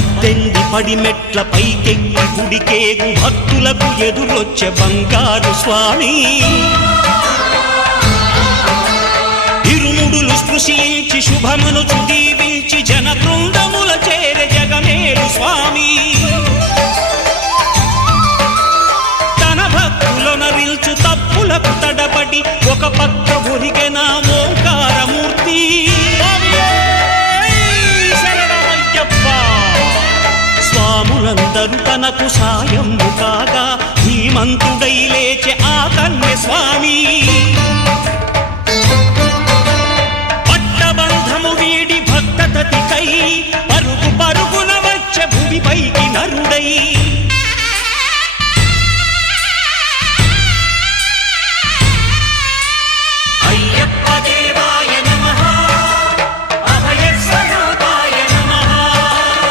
పద్దెంది పడిమెట్ల పైకెక్కి గుడికేగు భక్తులకు ఎదురొచ్చే బంగారు స్వామి ఇరుముడులు స్పృశించి శుభమనుచు దీవించి జన బృందముల చేరే జగమేలు స్వామి తన భక్తులొనరిల్చు తప్పులకు తడబడి ఒక పక్క ఒరిగెన ఓంకారమూర్తి స్వాములందరూ తనకు సాయము కాగా ధీమంతుడై లేచే ఆ కన్య స్వామి పట్టబంధము వీడి భక్తతతికై పరుగు పరుగున వచ్చే భూమిపైకి నరుడై